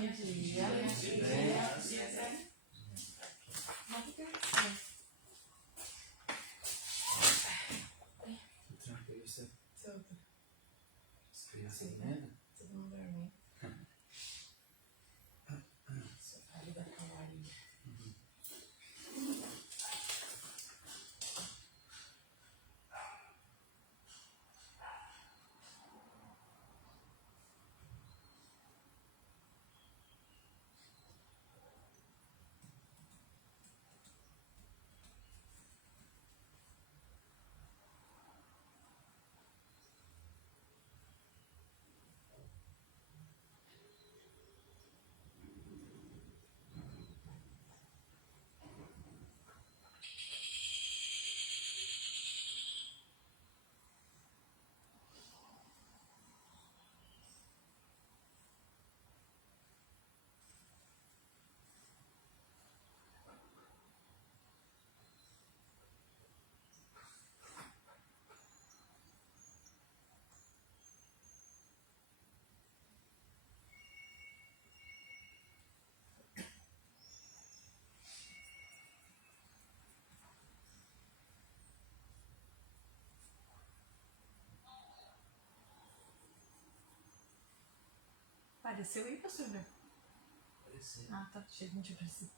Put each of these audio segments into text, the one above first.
dia. Tranquilo, você. Tudo. As crianças dormindo? Todo mundo dormindo. Só para da calmaria. Apareceu aí, pastor? Apareceu. Ah, tá. Chega de aparecer.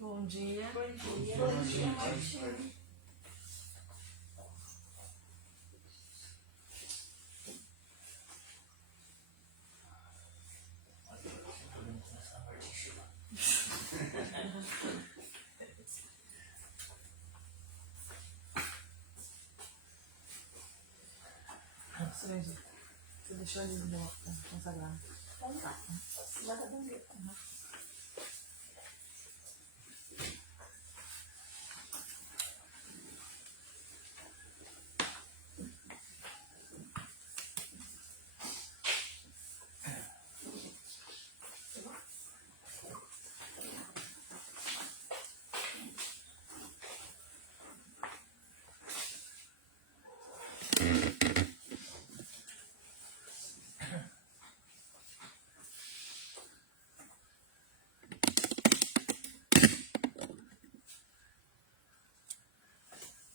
Bom dia. Bom dia. Bom dia. Silêncio. Você deixou ali no consagrado. Vamos lá. Já tá dando jeito.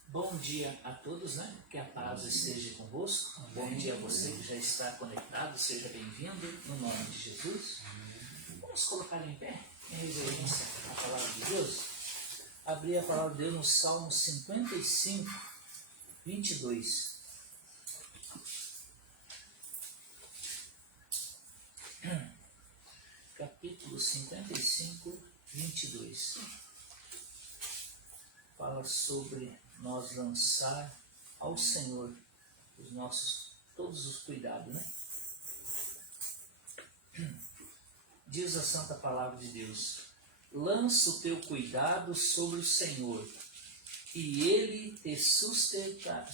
Bom dia a todos, né? Que a paz esteja convosco. Bom dia a você que já está conectado, seja bem-vindo, no nome de Jesus. Vamos colocar em pé, em reverência à palavra de Deus. Abrir a palavra de Deus no Salmo 55, 22. Capítulo 55, 22. Fala sobre nós lançar ao Senhor todos os cuidados, né? Diz a santa palavra de Deus: lança o teu cuidado sobre o Senhor e Ele te susterá,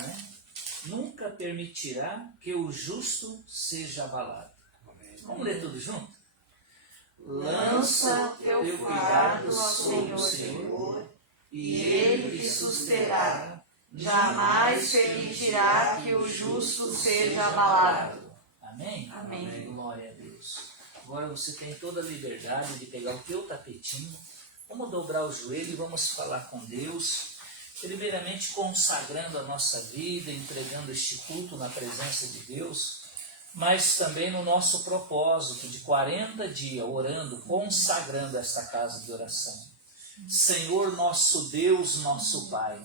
né? Nunca permitirá que o justo seja abalado. Vamos ler tudo junto? Lança teu cuidado ao Senhor, e Ele te susterá. Jamais permitirá que o justo seja abalado. Amém? Amém. Glória a Deus. Agora você tem toda a liberdade de pegar o teu tapetinho. Vamos dobrar o joelho e vamos falar com Deus. Primeiramente consagrando a nossa vida, entregando este culto na presença de Deus, mas também no nosso propósito de 40 dias orando, consagrando esta casa de oração. Senhor nosso Deus, nosso Pai,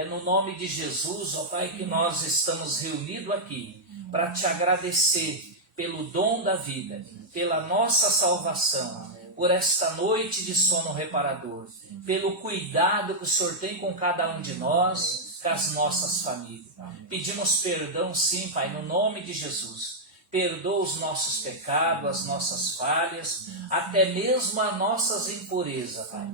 É no nome de Jesus, ó Pai, que nós estamos reunidos aqui para te agradecer pelo dom da vida, pela nossa salvação, por esta noite de sono reparador, pelo cuidado que o Senhor tem com cada um de nós, com as nossas famílias. Pedimos perdão, sim, Pai, no nome de Jesus. Perdoa os nossos pecados, as nossas falhas, até mesmo as nossas impurezas, Pai.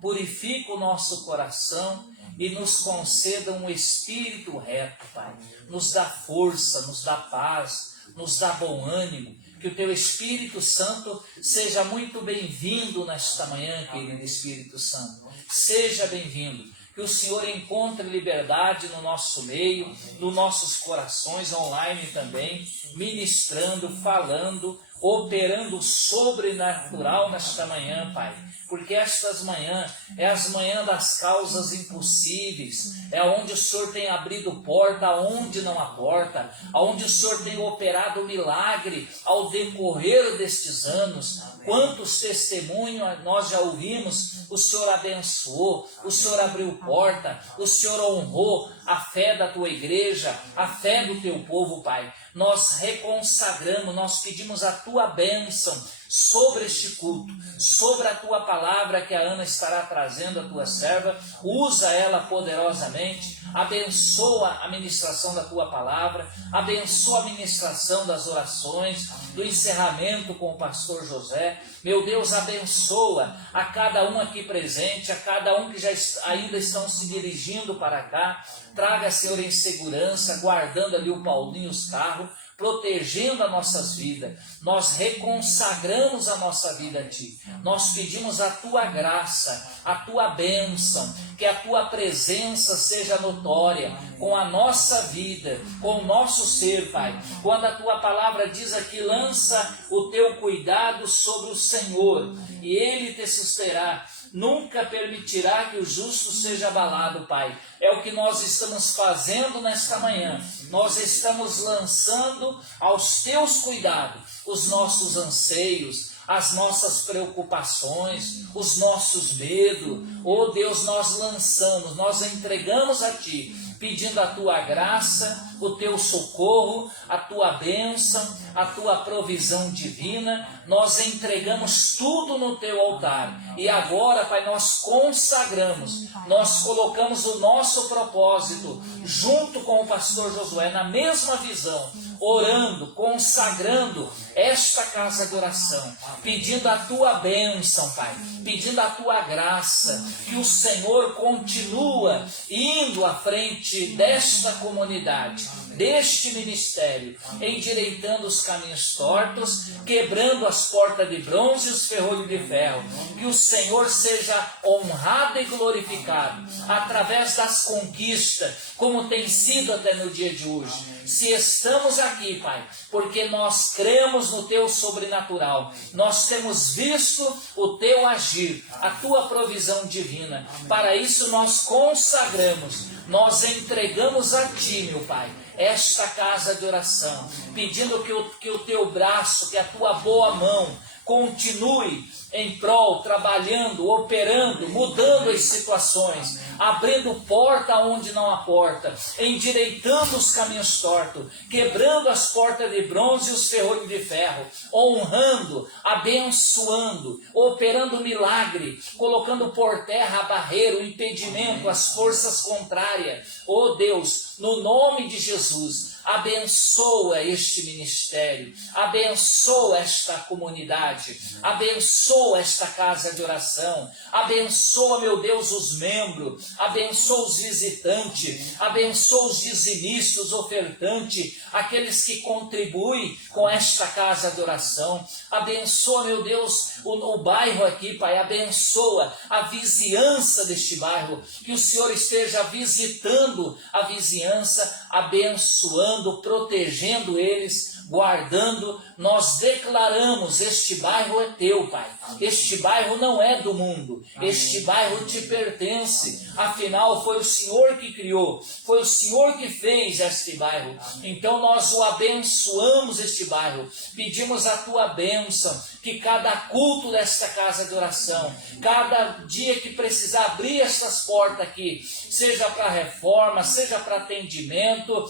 Purifica o nosso coração e nos conceda um espírito reto, Pai. Nos dá força, nos dá paz, nos dá bom ânimo. Que o Teu Espírito Santo seja muito bem-vindo nesta manhã, querido Espírito Santo. Seja bem-vindo. Que o Senhor encontre liberdade no nosso meio, nos nossos corações, online também, ministrando, falando, operando sobrenatural nesta manhã, Pai. Porque estas manhãs é as manhãs das causas impossíveis, é onde o Senhor tem abrido porta, onde não há porta, onde o Senhor tem operado milagre ao decorrer destes anos. Quantos testemunhos nós já ouvimos, o Senhor abençoou, o Senhor abriu porta, o Senhor honrou a fé da Tua igreja, a fé do Teu povo, Pai. Nós reconsagramos, nós pedimos a Tua bênção sobre este culto, sobre a Tua palavra que a Ana estará trazendo, a Tua serva. Usa ela poderosamente, abençoa a ministração da Tua palavra, abençoa a ministração das orações, do encerramento com o pastor José. Meu Deus, abençoa a cada um aqui presente, a cada um que já ainda estão se dirigindo para cá. Traga, Senhor, em segurança, guardando ali o Paulinho, os carros, protegendo as nossas vidas. Nós reconsagramos a nossa vida a Ti. Nós pedimos a Tua graça, a Tua bênção, que a Tua presença seja notória com a nossa vida, com o nosso ser, Pai. Quando a Tua palavra diz aqui, lança o Teu cuidado sobre o Senhor e Ele te susterá. Nunca permitirá que o justo seja abalado, Pai. É o que nós estamos fazendo nesta manhã. Nós estamos lançando aos Teus cuidados os nossos anseios, as nossas preocupações, os nossos medos. Oh Deus, nós lançamos, nós entregamos a Ti, pedindo a Tua graça, o Teu socorro, a Tua bênção, a Tua provisão divina. Nós entregamos tudo no Teu altar. E agora, Pai, nós consagramos, nós colocamos o nosso propósito, junto com o pastor Josué, na mesma visão, orando, consagrando esta casa de oração, pedindo a Tua bênção, Pai, pedindo a Tua graça, que o Senhor continua indo à frente desta comunidade, deste ministério, endireitando os caminhos tortos, quebrando as portas de bronze e os ferrolhos de ferro. Que o Senhor seja honrado e glorificado através das conquistas, como tem sido até no dia de hoje. Se estamos aqui, Pai, porque nós cremos no Teu sobrenatural, nós temos visto o Teu agir, a Tua provisão divina. Para isso nós consagramos, nós entregamos a Ti, meu Pai, esta casa de oração, pedindo que o Teu braço, que a Tua boa mão continue em prol, trabalhando, operando, mudando as situações, abrindo porta onde não há porta, endireitando os caminhos tortos, quebrando as portas de bronze e os ferrolhos de ferro, honrando, abençoando, operando milagre, colocando por terra a barreira, o impedimento, as forças contrárias. Oh Deus, no nome de Jesus, abençoa este ministério, abençoa esta comunidade, abençoa esta casa de oração, abençoa, meu Deus, os membros, abençoa os visitantes, abençoa os dizimistas, os ofertantes, aqueles que contribuem com esta casa de oração. Abençoa, meu Deus, o bairro aqui, Pai, abençoa a vizinhança deste bairro, que o Senhor esteja visitando a vizinhança, abençoando, protegendo eles, guardando, nós declaramos: este bairro é teu, Pai. Este bairro não é do mundo. Este bairro te pertence. Afinal, foi o Senhor que criou, foi o Senhor que fez este bairro. Então nós o abençoamos, este bairro. Pedimos a tua bênção, que cada culto desta casa de oração, cada dia que precisar abrir essas portas aqui, seja para reforma, seja para atendimento,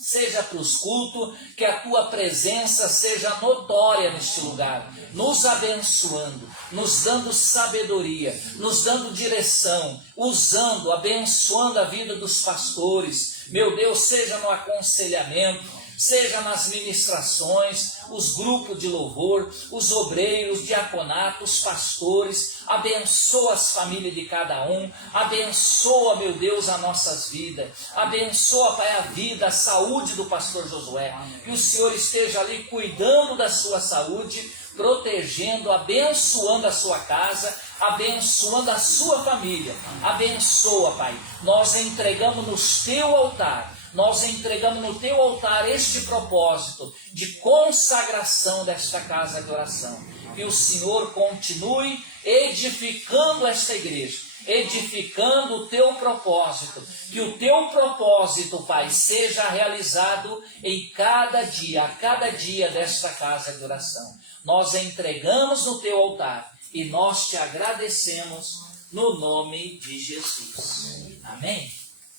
seja para os cultos, que a tua presença seja notória neste lugar, nos abençoando, nos dando sabedoria, nos dando direção, usando, abençoando a vida dos pastores, meu Deus, seja no aconselhamento, seja nas ministrações, os grupos de louvor, os obreiros, diaconatos, pastores. Abençoa as famílias de cada um, abençoa, meu Deus, as nossas vidas, abençoa, Pai, a vida, a saúde do pastor Josué, que o Senhor esteja ali cuidando da sua saúde, protegendo, abençoando a sua casa, abençoando a sua família. Abençoa, Pai, nós entregamos no teu altar, nós entregamos no teu altar este propósito de consagração desta casa de oração. Que o Senhor continue edificando esta igreja, edificando o teu propósito. Que o teu propósito, Pai, seja realizado em cada dia desta casa de oração. Nós entregamos no teu altar e nós te agradecemos no nome de Jesus. Amém?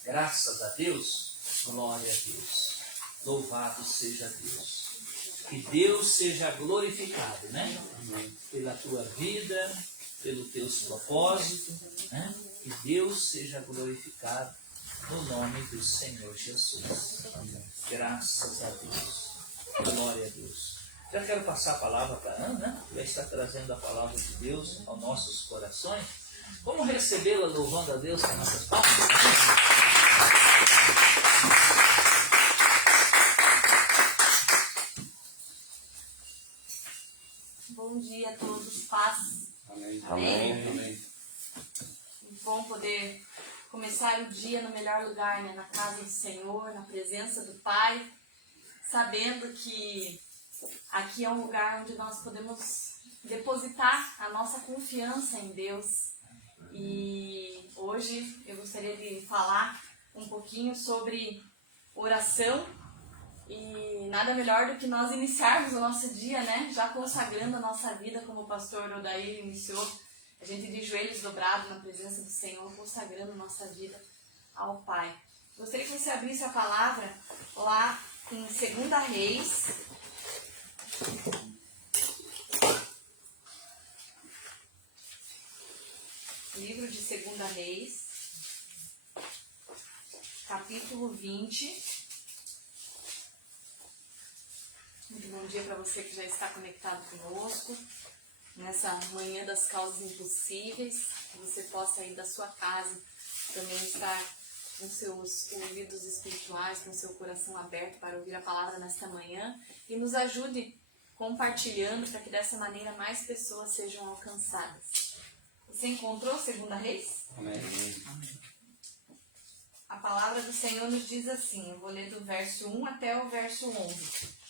Graças a Deus. Glória a Deus, louvado seja Deus, que Deus seja glorificado, né? Pela tua vida, pelos teus propósitos, né? Que Deus seja glorificado no nome do Senhor Jesus. Graças a Deus, glória a Deus. Já quero passar a palavra para a Ana, né? Que vai estar trazendo a palavra de Deus aos nossos corações. Vamos recebê-la louvando a Deus com nossas palmas. Bom dia a todos, paz. Amém. Amém. Amém. Bom poder começar o dia no melhor lugar, né? Na casa do Senhor, na presença do Pai, sabendo que aqui é um lugar onde nós podemos depositar a nossa confiança em Deus. E hoje eu gostaria de falar um pouquinho sobre oração. E nada melhor do que nós iniciarmos o nosso dia, né? Já consagrando a nossa vida, como o pastor Odair iniciou, a gente de joelhos dobrados na presença do Senhor, consagrando nossa vida ao Pai. Gostaria que você abrisse a palavra lá em 2 Reis. Livro de 2 Reis, capítulo 20. Muito bom dia para você que já está conectado conosco nessa manhã das causas impossíveis. Que você possa aí da sua casa também estar com seus ouvidos espirituais, com seu coração aberto para ouvir a palavra nesta manhã e nos ajude compartilhando para que dessa maneira mais pessoas sejam alcançadas. Você encontrou 2 Reis? Amém. A palavra do Senhor nos diz assim, eu vou ler do verso 1 até o verso 11.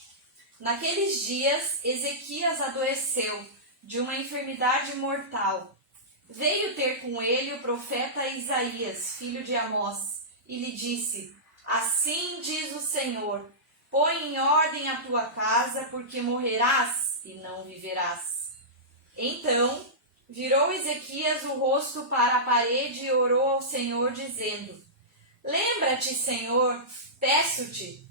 Naqueles dias, Ezequias adoeceu de uma enfermidade mortal. Veio ter com ele o profeta Isaías, filho de Amós, e lhe disse: assim diz o Senhor, põe em ordem a tua casa, porque morrerás e não viverás. Então, virou Ezequias o rosto para a parede e orou ao Senhor, dizendo: lembra-te, Senhor, peço-te,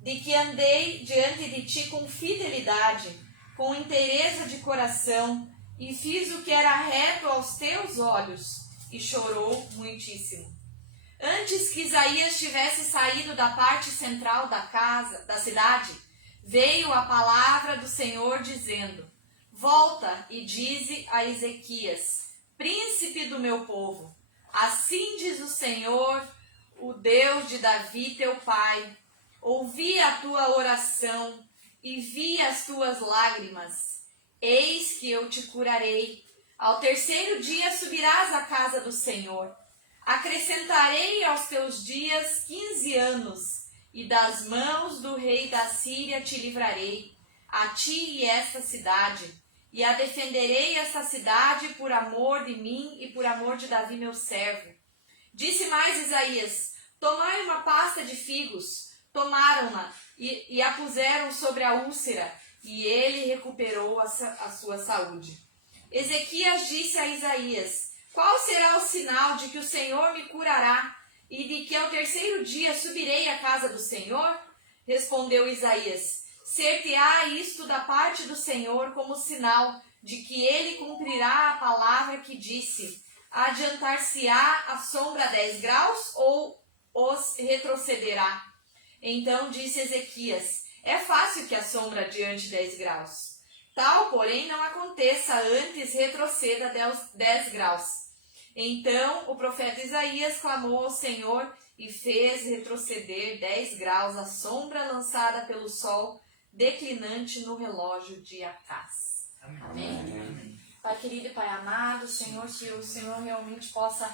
de que andei diante de ti com fidelidade, com inteireza de coração, e fiz o que era reto aos teus olhos, e chorou muitíssimo. Antes que Isaías tivesse saído da parte central da cidade, veio a palavra do Senhor dizendo: volta e dize a Ezequias, príncipe do meu povo, assim diz o Senhor, o Deus de Davi teu pai, ouvi a tua oração e vi as tuas lágrimas. Eis que eu te curarei. Ao terceiro dia subirás à casa do Senhor. Acrescentarei aos teus dias 15 anos, e das mãos do rei da Síria te livrarei, a ti e esta cidade, e a defenderei esta cidade por amor de mim e por amor de Davi meu servo. Disse mais Isaías: tomai uma pasta de figos. Tomaram-na e a puseram sobre a úlcera, e ele recuperou a sua saúde. Ezequias disse a Isaías: qual será o sinal de que o Senhor me curará e de que ao terceiro dia subirei à casa do Senhor? Respondeu Isaías: ser-te-á isto da parte do Senhor como sinal de que ele cumprirá a palavra que disse: adiantar-se-á a sombra a 10 graus ou os retrocederá? Então disse Ezequias: é fácil que a sombra adiante 10 graus. Tal, porém, não aconteça, antes retroceda 10 graus. Então o profeta Isaías clamou ao Senhor e fez retroceder 10 graus a sombra lançada pelo sol declinante no relógio de Acás. Amém. Pai querido e Pai amado, Senhor, que o Senhor realmente possa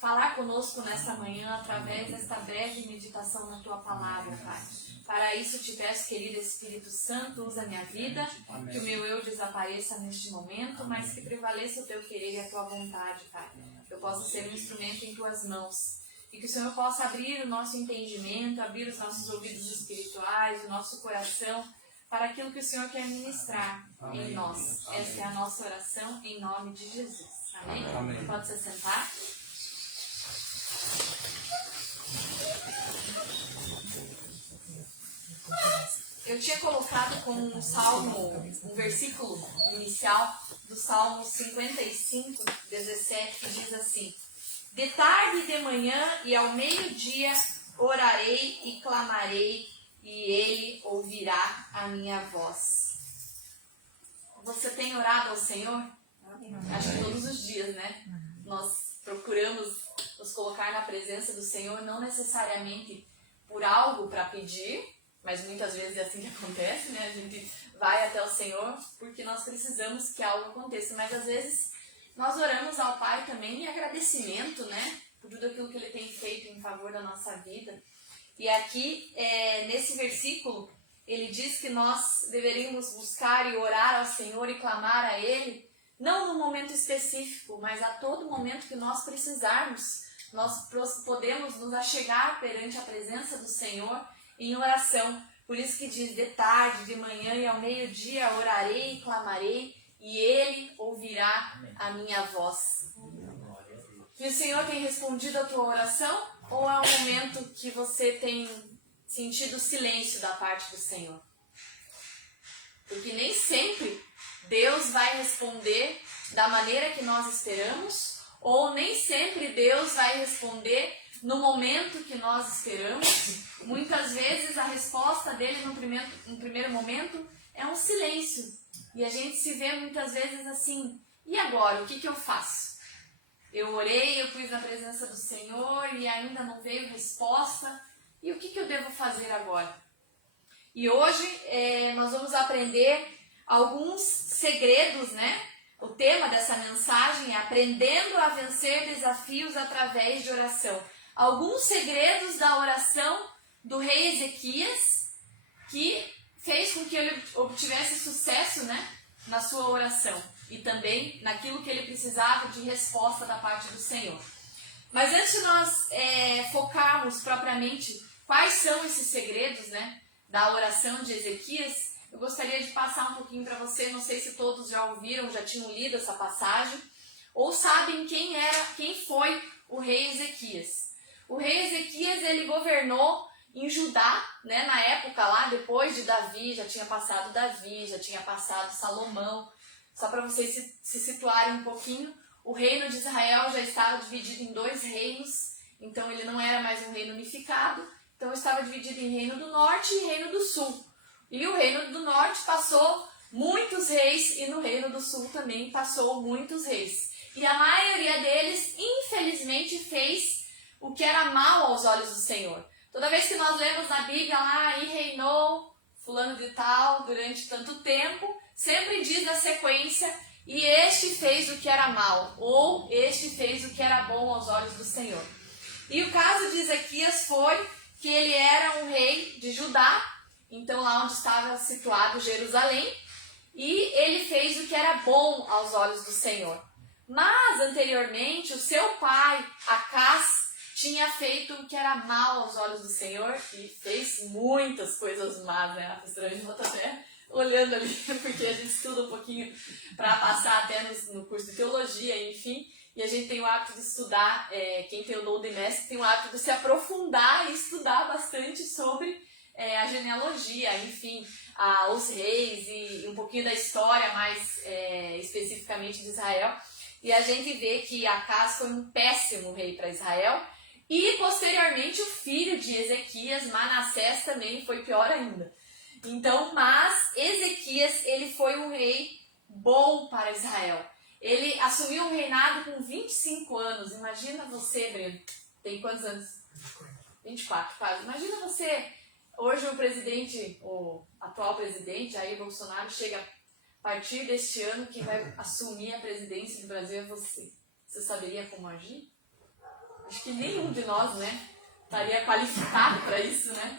falar conosco nesta manhã através desta breve meditação na Tua palavra, Pai. Para isso te peço, querido Espírito Santo, usa a minha vida, que o meu eu desapareça neste momento, mas que prevaleça o Teu querer e a Tua vontade, Pai. Que eu possa ser um instrumento em Tuas mãos. E que o Senhor possa abrir o nosso entendimento, abrir os nossos ouvidos espirituais, o nosso coração, para aquilo que o Senhor quer ministrar em nós. Essa é a nossa oração em nome de Jesus. Amém? Amém. Pode se sentar. Eu tinha colocado como um salmo, um versículo inicial do Salmo 55, 17, que diz assim: de tarde e de manhã e ao meio-dia orarei e clamarei, e ele ouvirá a minha voz. Você tem orado ao Senhor? Acho que todos os dias, né? Nós procuramos nos colocar na presença do Senhor, não necessariamente por algo para pedir, mas muitas vezes é assim que acontece, né? A gente vai até o Senhor porque nós precisamos que algo aconteça, mas às vezes nós oramos ao Pai também em agradecimento, né? Por tudo aquilo que Ele tem feito em favor da nossa vida. E aqui, nesse versículo, ele diz que nós deveríamos buscar e orar ao Senhor e clamar a Ele, não num momento específico, mas a todo momento que nós precisarmos. Nós podemos nos achegar perante a presença do Senhor em oração. Por isso que diz: de tarde, de manhã e ao meio-dia orarei e clamarei, e Ele ouvirá a minha voz. E o Senhor tem respondido a tua oração? Ou é um momento que você tem sentido silêncio da parte do Senhor? Porque nem sempre Deus vai responder da maneira que nós esperamos, ou nem sempre Deus vai responder no momento que nós esperamos. Muitas vezes a resposta dele no primeiro momento é um silêncio. E a gente se vê muitas vezes assim: e agora? O que eu faço? Eu orei, eu pus na presença do Senhor e ainda não veio resposta. E o que eu devo fazer agora? E hoje nós vamos aprender alguns segredos, né? O tema dessa mensagem é aprendendo a vencer desafios através de oração. Alguns segredos da oração do rei Ezequias que fez com que ele obtivesse sucesso, né, na sua oração e também naquilo que ele precisava de resposta da parte do Senhor. Mas antes de nós focarmos propriamente quais são esses segredos, né, da oração de Ezequias, eu gostaria de passar um pouquinho para você. Não sei se todos já ouviram, já tinham lido essa passagem, ou sabem quem foi o rei Ezequias. O rei Ezequias, ele governou em Judá, né, na época lá, depois de Davi, já tinha passado Salomão. Só para vocês se situarem um pouquinho, o reino de Israel já estava dividido em 2 reinos, então ele não era mais um reino unificado, então estava dividido em reino do norte e reino do sul. E o reino do norte passou muitos reis e no reino do sul também passou muitos reis. E a maioria deles, infelizmente, fez o que era mal aos olhos do Senhor. Toda vez que nós lemos na Bíblia lá, e reinou fulano de tal durante tanto tempo, sempre diz na sequência: e este fez o que era mal, ou este fez o que era bom aos olhos do Senhor. E o caso de Ezequias foi que ele era um rei de Judá, então lá onde estava situado Jerusalém, e ele fez o que era bom aos olhos do Senhor. Mas anteriormente o seu pai, Acás, tinha feito o que era mal aos olhos do Senhor e fez muitas coisas más, né? A pastora Angela está até olhando ali, porque a gente estuda um pouquinho para passar até no curso de teologia, enfim, e a gente tem o hábito de estudar, quem tem o dom de mestre tem o hábito de se aprofundar e estudar bastante sobre a genealogia, enfim, os reis e um pouquinho da história mais especificamente de Israel. E a gente vê que Acás foi um péssimo rei para Israel. E posteriormente o filho de Ezequias, Manassés, também foi pior ainda. Então, mas Ezequias, ele foi um rei bom para Israel. Ele assumiu um reinado com 25 anos. Imagina você, Breno, tem quantos anos? 24, quase. Imagina você, hoje o atual presidente, Jair Bolsonaro, chega a partir deste ano, quem vai assumir a presidência do Brasil é você. Você saberia como agir? Acho que nenhum de nós, né, estaria qualificado para isso, né?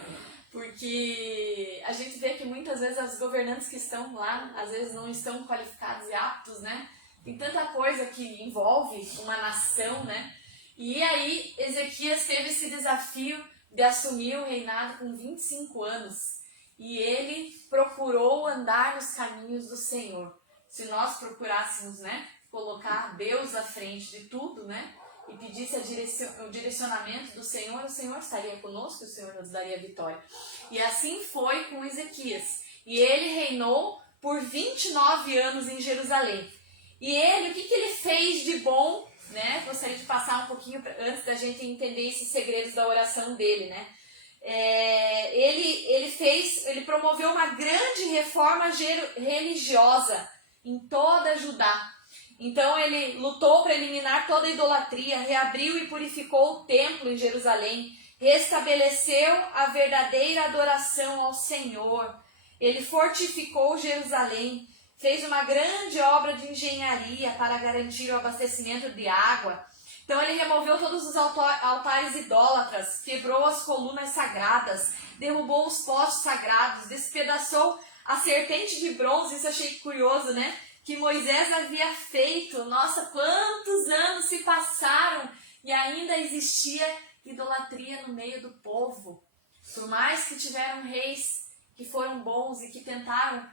Porque a gente vê que muitas vezes os governantes que estão lá, às vezes não estão qualificados e aptos, né? Tem tanta coisa que envolve uma nação, né? E aí Ezequias teve esse desafio de assumir o reinado com 25 anos. E ele procurou andar nos caminhos do Senhor. Se nós procurássemos, né, colocar Deus à frente de tudo, né, e pedisse o direcionamento do Senhor, o Senhor estaria conosco, o Senhor nos daria vitória. E assim foi com Ezequias. E ele reinou por 29 anos em Jerusalém. E ele, o que ele fez de bom, né? Gostaria de passar um pouquinho antes da gente entender esses segredos da oração dele, né? Ele promoveu uma grande reforma religiosa em toda Judá. Então ele lutou para eliminar toda a idolatria, reabriu e purificou o templo em Jerusalém, restabeleceu a verdadeira adoração ao Senhor. Ele fortificou Jerusalém, fez uma grande obra de engenharia para garantir o abastecimento de água. Então ele removeu todos os altares idólatras, quebrou as colunas sagradas, derrubou os postes sagrados, despedaçou a serpente de bronze. Isso eu achei curioso, né? Que Moisés havia feito. Nossa, quantos anos se passaram e ainda existia idolatria no meio do povo. Por mais que tiveram reis que foram bons e que tentaram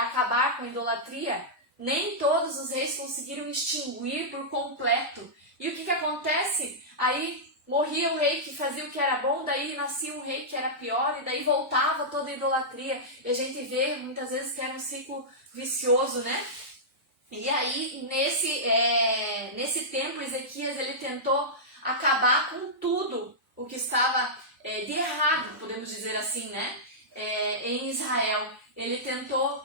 acabar com a idolatria, nem todos os reis conseguiram extinguir por completo. E o que acontece? Aí morria o rei que fazia o que era bom, daí nascia um rei que era pior, e daí voltava toda a idolatria. E a gente vê muitas vezes que era um ciclo vicioso, né? E aí, nesse tempo, Ezequias ele tentou acabar com tudo o que estava de errado, podemos dizer assim, né? Em Israel. Ele tentou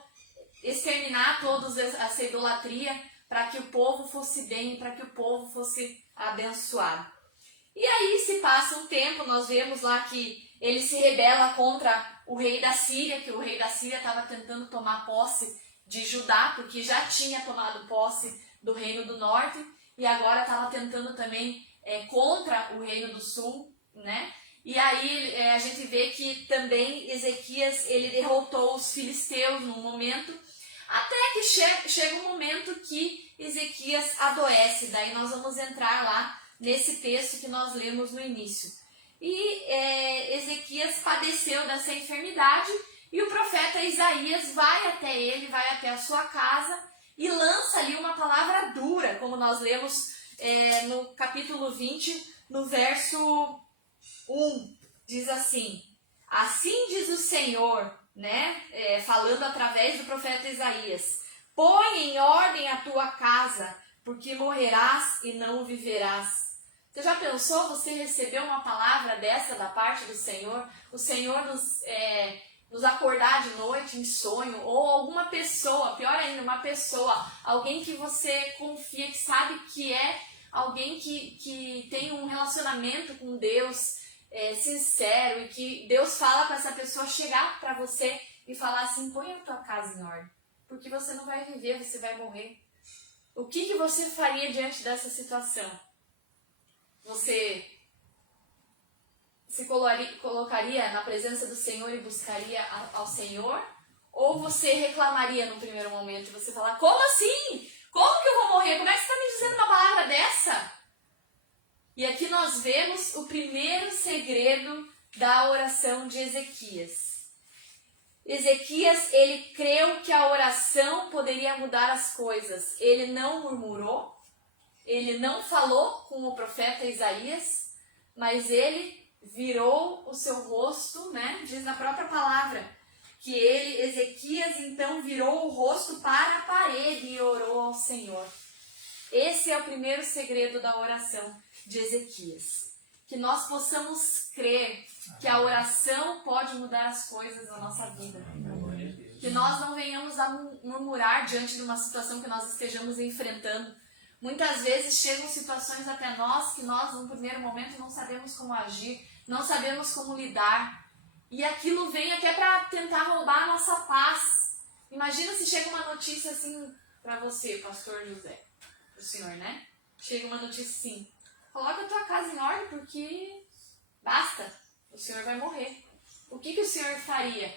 exterminar toda essa idolatria para que o povo fosse bem, para que o povo fosse abençoado. E aí se passa um tempo, nós vemos lá que ele se rebela contra o rei da Síria, que o rei da Síria estava tentando tomar posse de Judá, porque já tinha tomado posse do reino do norte, e agora estava tentando também contra o reino do sul, né? E aí a gente vê que também Ezequias, ele derrotou os filisteus num momento, até que chega um momento que Ezequias adoece. Daí nós vamos entrar lá nesse texto que nós lemos no início. E Ezequias padeceu dessa enfermidade, e o profeta Isaías vai até ele, vai até a sua casa e lança ali uma palavra dura, como nós lemos no capítulo 20, no verso 1. Diz assim: assim diz o Senhor, né? Falando através do profeta Isaías: põe em ordem a tua casa, porque morrerás e não viverás. Você já pensou, você recebeu uma palavra dessa da parte do Senhor? O Senhor nos acordar de noite em sonho, ou alguma pessoa, pior ainda, uma pessoa, alguém que você confia, que sabe que é alguém que tem um relacionamento com Deus sincero, e que Deus fala com essa pessoa, chegar para você e falar assim: põe a tua casa em ordem, porque você não vai viver, você vai morrer. O que você faria diante dessa situação? Você se colocaria na presença do Senhor e buscaria ao Senhor? Ou você reclamaria no primeiro momento? Você falar, como assim? Como que eu vou morrer? Como é que você está me dizendo uma palavra dessa? E aqui nós vemos o primeiro segredo da oração de Ezequias. Ezequias, ele creu que a oração poderia mudar as coisas. Ele não murmurou, ele não falou com o profeta Isaías, mas ele virou o seu rosto, né? Diz na própria palavra, que ele, Ezequias, então virou o rosto para a parede e orou ao Senhor. Esse é o primeiro segredo da oração de Ezequias. Que nós possamos crer que a oração pode mudar as coisas na nossa vida. Que nós não venhamos a murmurar diante de uma situação que nós estejamos enfrentando. Muitas vezes chegam situações até nós que nós, no primeiro momento, não sabemos como agir, não sabemos como lidar. E aquilo vem até para tentar roubar a nossa paz. Imagina se chega uma notícia assim para você, pastor José, o senhor, né? Chega uma notícia assim, coloca a tua casa em ordem porque basta, o senhor vai morrer. O que o senhor faria?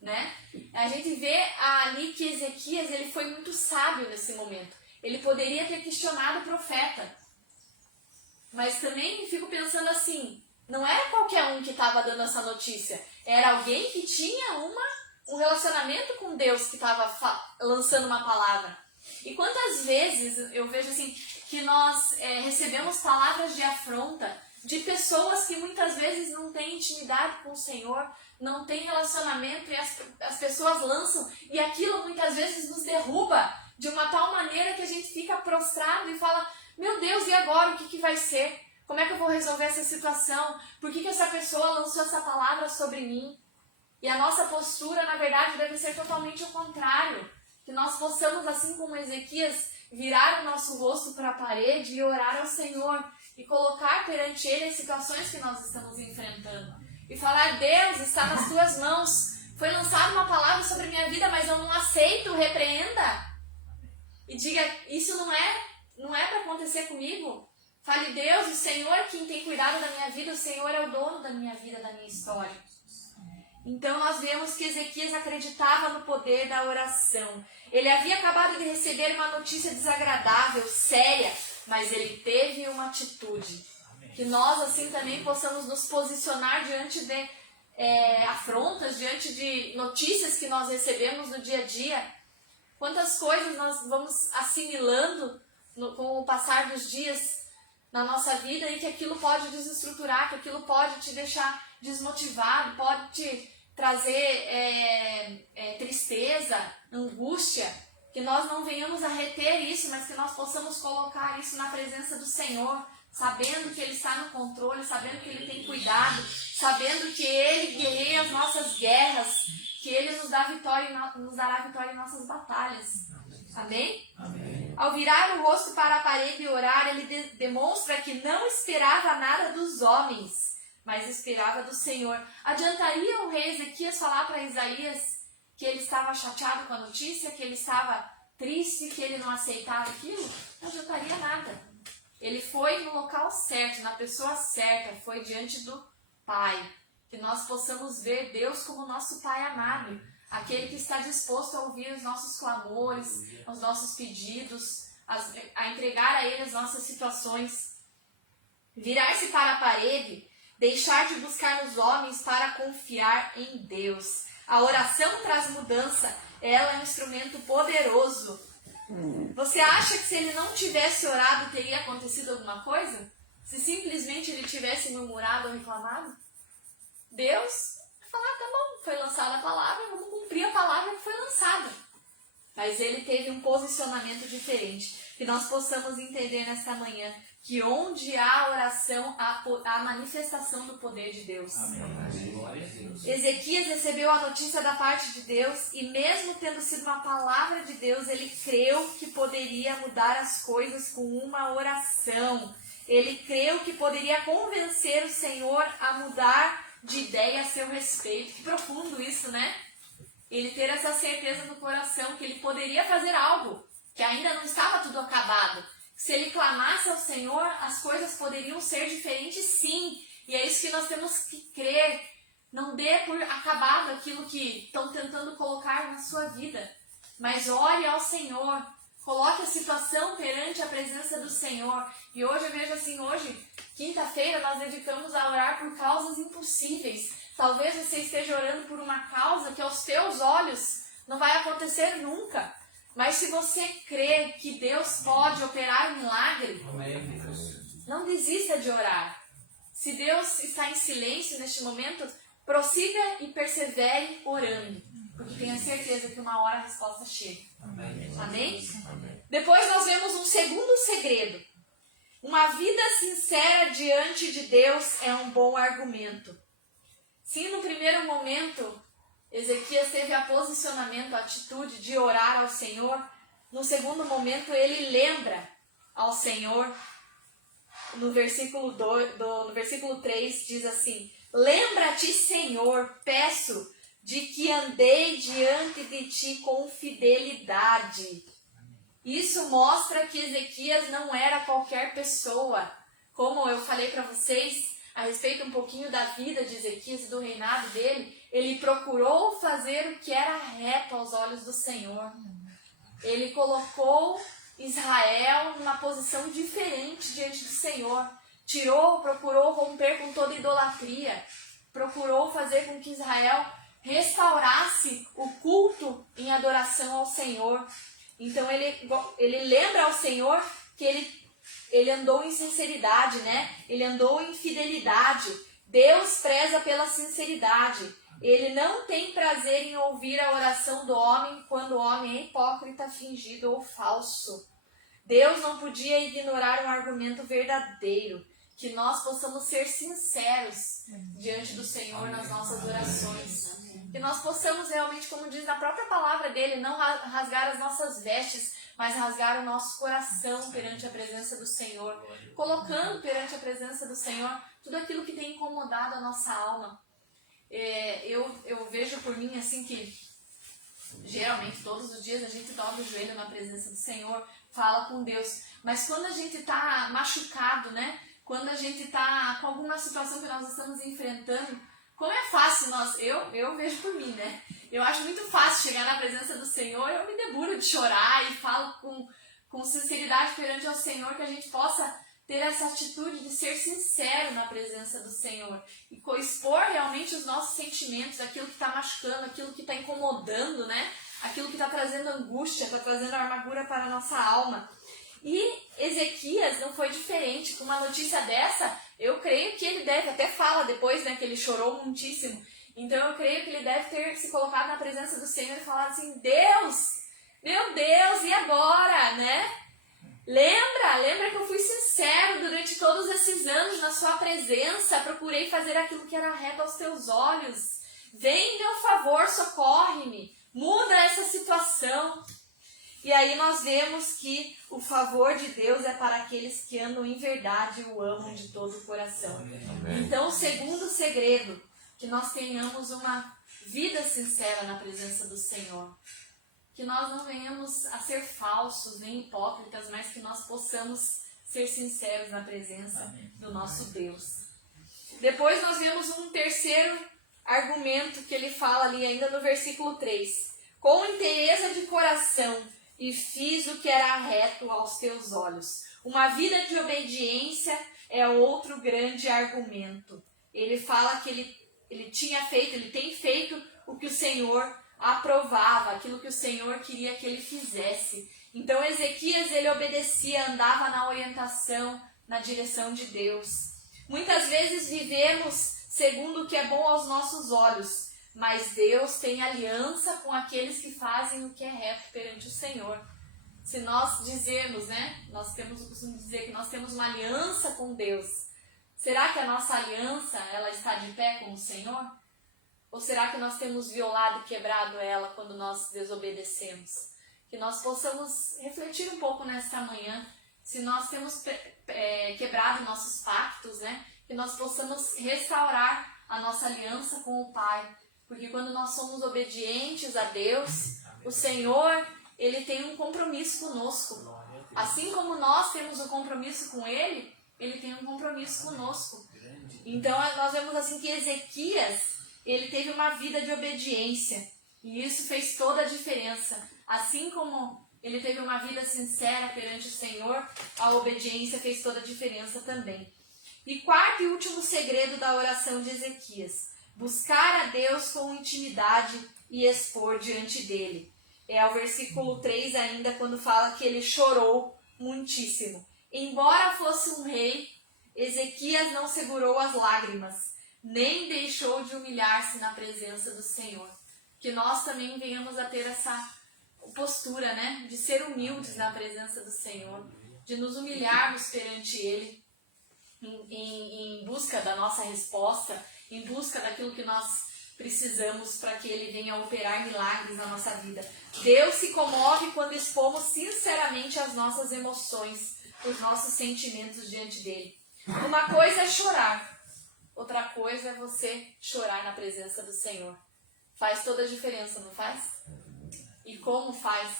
Né? A gente vê ali que Ezequias, ele foi muito sábio nesse momento. Ele poderia ter questionado o profeta. Mas também fico pensando assim, não era qualquer um que estava dando essa notícia. Era alguém que tinha um relacionamento com Deus que estava lançando uma palavra. E quantas vezes eu vejo assim que nós recebemos palavras de afronta de pessoas que muitas vezes não têm intimidade com o Senhor, não têm relacionamento, e as pessoas lançam, e aquilo muitas vezes nos derruba de uma tal maneira que a gente fica prostrado e fala, meu Deus, e agora o que vai ser? Como é que eu vou resolver essa situação? Por que essa pessoa lançou essa palavra sobre mim? E a nossa postura, na verdade, deve ser totalmente o contrário. Que nós possamos, assim como Ezequias, virar o nosso rosto para a parede e orar ao Senhor. E colocar perante Ele as situações que nós estamos enfrentando. E falar, Deus, está nas Tuas mãos. Foi lançada uma palavra sobre a minha vida, mas eu não aceito, repreenda. E diga, isso não é para acontecer comigo. Fale, Deus, o Senhor é quem tem cuidado da minha vida, o Senhor é o dono da minha vida, da minha história. Então nós vemos que Ezequias acreditava no poder da oração. Ele havia acabado de receber uma notícia desagradável, séria, mas ele teve uma atitude. Que nós assim também possamos nos posicionar diante de afrontas, diante de notícias que nós recebemos no dia a dia. Quantas coisas nós vamos assimilando com o passar dos dias na nossa vida e que aquilo pode desestruturar, que aquilo pode te deixar desmotivado, pode te trazer tristeza, angústia, que nós não venhamos a reter isso, mas que nós possamos colocar isso na presença do Senhor, sabendo que Ele está no controle, sabendo que Ele tem cuidado, sabendo que Ele guerreia as nossas guerras, que Ele nos dará vitória em nossas batalhas. Amém? Amém. Ao virar o rosto para a parede e orar, ele demonstra que não esperava nada dos homens, mas esperava do Senhor. Adiantaria o rei Ezequias falar para Isaías que ele estava chateado com a notícia, que ele estava triste, que ele não aceitava aquilo? Não adiantaria nada. Ele foi no local certo, na pessoa certa, foi diante do Pai. Que nós possamos ver Deus como nosso Pai amado. Aquele que está disposto a ouvir os nossos clamores, os nossos pedidos, a entregar a Ele as nossas situações. Virar-se para a parede, deixar de buscar nos homens para confiar em Deus. A oração traz mudança, ela é um instrumento poderoso. Você acha que se ele não tivesse orado, teria acontecido alguma coisa? Se simplesmente ele tivesse murmurado ou reclamado? Deus falar, tá bom, foi lançada a palavra, vamos cumprir a palavra que foi lançada. Mas ele teve um posicionamento diferente. Que nós possamos entender nesta manhã que onde há oração, há a manifestação do poder de Deus. Amém. Glória a Deus. Ezequias recebeu a notícia da parte de Deus e mesmo tendo sido uma palavra de Deus, ele creu que poderia mudar as coisas com uma oração. Ele creu que poderia convencer o Senhor a mudar de ideia a seu respeito. Que profundo isso, né? Ele ter essa certeza no coração que ele poderia fazer algo, que ainda não estava tudo acabado. Se ele clamasse ao Senhor, as coisas poderiam ser diferentes sim. E é isso que nós temos que crer. Não dê por acabado aquilo que estão tentando colocar na sua vida, mas ore ao Senhor. Coloque a situação perante a presença do Senhor. E hoje eu vejo assim, hoje, quinta-feira, nós dedicamos a orar por causas impossíveis. Talvez você esteja orando por uma causa que aos teus olhos não vai acontecer nunca. Mas se você crê que Deus pode operar um milagre, não desista de orar. Se Deus está em silêncio neste momento, prossiga e persevere orando. Porque tenha certeza que uma hora a resposta chega. Amém? Amém. Depois nós vemos um segundo segredo. Uma vida sincera diante de Deus é um bom argumento. Sim, no primeiro momento, Ezequias teve a posicionamento, a atitude de orar ao Senhor. No segundo momento, ele lembra ao Senhor. No versículo 3 diz assim: lembra-te, Senhor, peço, de que andei diante de ti com fidelidade. Isso mostra que Ezequias não era qualquer pessoa. Como eu falei para vocês a respeito um pouquinho da vida de Ezequias e do reinado dele, ele procurou fazer o que era reto aos olhos do Senhor. Ele colocou Israel numa posição diferente diante do Senhor. Procurou romper com toda idolatria. Procurou fazer com que Israel restaurasse o culto em adoração ao Senhor. Então ele lembra ao Senhor que ele andou em sinceridade, né? Ele andou em fidelidade. Deus preza pela sinceridade. Ele não tem prazer em ouvir a oração do homem quando o homem é hipócrita, fingido ou falso. Deus não podia ignorar um argumento verdadeiro. Que nós possamos ser sinceros diante do Senhor nas nossas orações. Que nós possamos realmente, como diz na própria palavra dele, não rasgar as nossas vestes, mas rasgar o nosso coração perante a presença do Senhor. Colocando perante a presença do Senhor tudo aquilo que tem incomodado a nossa alma. Eu vejo por mim assim que geralmente todos os dias a gente dobra o joelho na presença do Senhor, fala com Deus. Mas quando a gente está machucado, né? Quando a gente está com alguma situação que nós estamos enfrentando, como é fácil eu vejo por mim, né? Eu acho muito fácil chegar na presença do Senhor, eu me deburo de chorar e falo com sinceridade perante ao Senhor, que a gente possa ter essa atitude de ser sincero na presença do Senhor e expor realmente os nossos sentimentos, aquilo que está machucando, aquilo que está incomodando, né? Aquilo que está trazendo angústia, está trazendo amargura para a nossa alma. E Ezequias não foi diferente. Com uma notícia dessa, eu creio que ele deve, até fala depois, né, que ele chorou muitíssimo. Então eu creio que ele deve ter se colocado na presença do Senhor e falado assim: Deus, meu Deus, e agora, né? Lembra que eu fui sincero durante todos esses anos na sua presença, procurei fazer aquilo que era reto aos teus olhos. Vem em meu favor, socorre-me, muda essa situação. E aí nós vemos que o favor de Deus é para aqueles que andam em verdade e o amam de todo o coração. Amém. Então, o segundo segredo, que nós tenhamos uma vida sincera na presença do Senhor. Que nós não venhamos a ser falsos nem hipócritas, mas que nós possamos ser sinceros na presença do nosso Deus. Depois nós vemos um terceiro argumento que ele fala ali ainda no versículo 3. Com inteireza de coração e fiz o que era reto aos teus olhos. Uma vida de obediência é outro grande argumento. Ele fala que ele tem feito o que o Senhor aprovava, aquilo que o Senhor queria que ele fizesse. Então Ezequias, ele obedecia, andava na orientação, na direção de Deus. Muitas vezes vivemos segundo o que é bom aos nossos olhos, mas Deus tem aliança com aqueles que fazem o que é reto perante o Senhor. Se nós dizermos, né, nós temos o costume de dizer que nós temos uma aliança com Deus, será que a nossa aliança, ela está de pé com o Senhor? Ou será que nós temos violado e quebrado ela quando nós desobedecemos? Que nós possamos refletir um pouco nesta manhã, se nós temos quebrado nossos pactos, né? Que nós possamos restaurar a nossa aliança com o Pai. Porque quando nós somos obedientes a Deus, o Senhor, Ele tem um compromisso conosco. Assim como nós temos um compromisso com Ele, Ele tem um compromisso conosco. Então nós vemos assim que Ezequias, ele teve uma vida de obediência. E isso fez toda a diferença. Assim como ele teve uma vida sincera perante o Senhor, a obediência fez toda a diferença também. E quarto e último segredo da oração de Ezequias: buscar a Deus com intimidade e expor diante dele. É o versículo 3 ainda, quando fala que ele chorou muitíssimo. Embora fosse um rei, Ezequias não segurou as lágrimas, nem deixou de humilhar-se na presença do Senhor. Que nós também venhamos a ter essa postura, né? De ser humildes na presença do Senhor, de nos humilharmos perante Ele, em busca da nossa resposta, em busca daquilo que nós precisamos para que Ele venha operar milagres na nossa vida. Deus se comove quando expomos sinceramente as nossas emoções, os nossos sentimentos diante dEle. Uma coisa é chorar, outra coisa é você chorar na presença do Senhor. Faz toda a diferença, não faz? E como faz?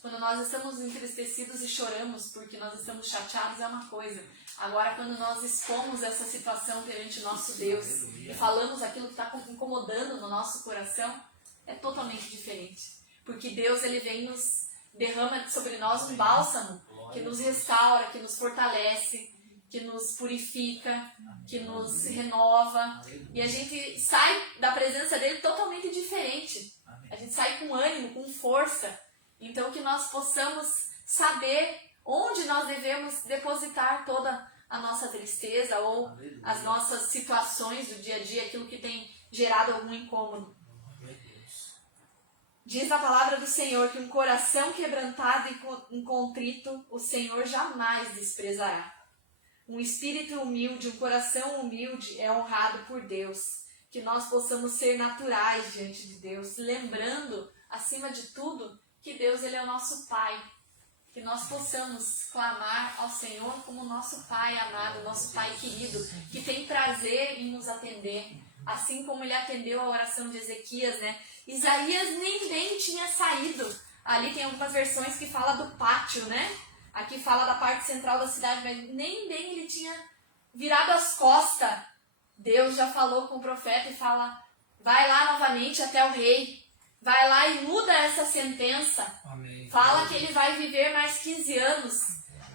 Quando nós estamos entristecidos e choramos porque nós estamos chateados é uma coisa. Agora, quando nós expomos essa situação perante o nosso Deus e falamos aquilo que está incomodando no nosso coração, é totalmente diferente. Porque Deus, Ele vem e nos derrama sobre nós um bálsamo que nos restaura, que nos fortalece, que nos purifica, que nos renova. E a gente sai da presença dele totalmente diferente. A gente sai com ânimo, com força. Então que nós possamos saber onde nós devemos depositar toda a nossa tristeza ou as nossas situações do dia a dia, aquilo que tem gerado algum incômodo. Diz a palavra do Senhor que um coração quebrantado e contrito o Senhor jamais desprezará. Um espírito humilde, um coração humilde é honrado por Deus. Que nós possamos ser naturais diante de Deus, lembrando, acima de tudo, que Deus, Ele é o nosso Pai. Que nós possamos clamar ao Senhor como nosso Pai amado, nosso Pai querido, que tem prazer em nos atender. Assim como Ele atendeu a oração de Ezequias, né? Isaías nem bem tinha saído. Ali tem algumas versões que fala do pátio, né? Aqui fala da parte central da cidade, mas nem bem ele tinha virado as costas. Deus já falou com o profeta e fala: vai lá novamente até o rei, vai lá e muda essa sentença. Amém. Fala que ele vai viver mais 15 anos,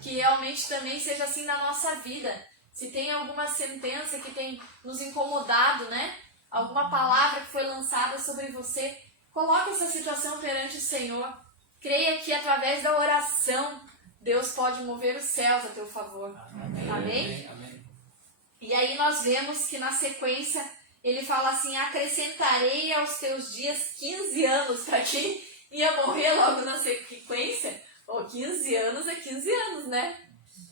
que realmente também seja assim na nossa vida. Se tem alguma sentença que tem nos incomodado, né? Alguma palavra que foi lançada sobre você, coloque essa situação perante o Senhor. Creia que através da oração Deus pode mover os céus a teu favor. Amém? Amém? Amém. E aí nós vemos que na sequência ele fala assim: acrescentarei aos teus dias 15 anos. Para quem ia morrer logo na sequência, 15 anos é 15 anos, né?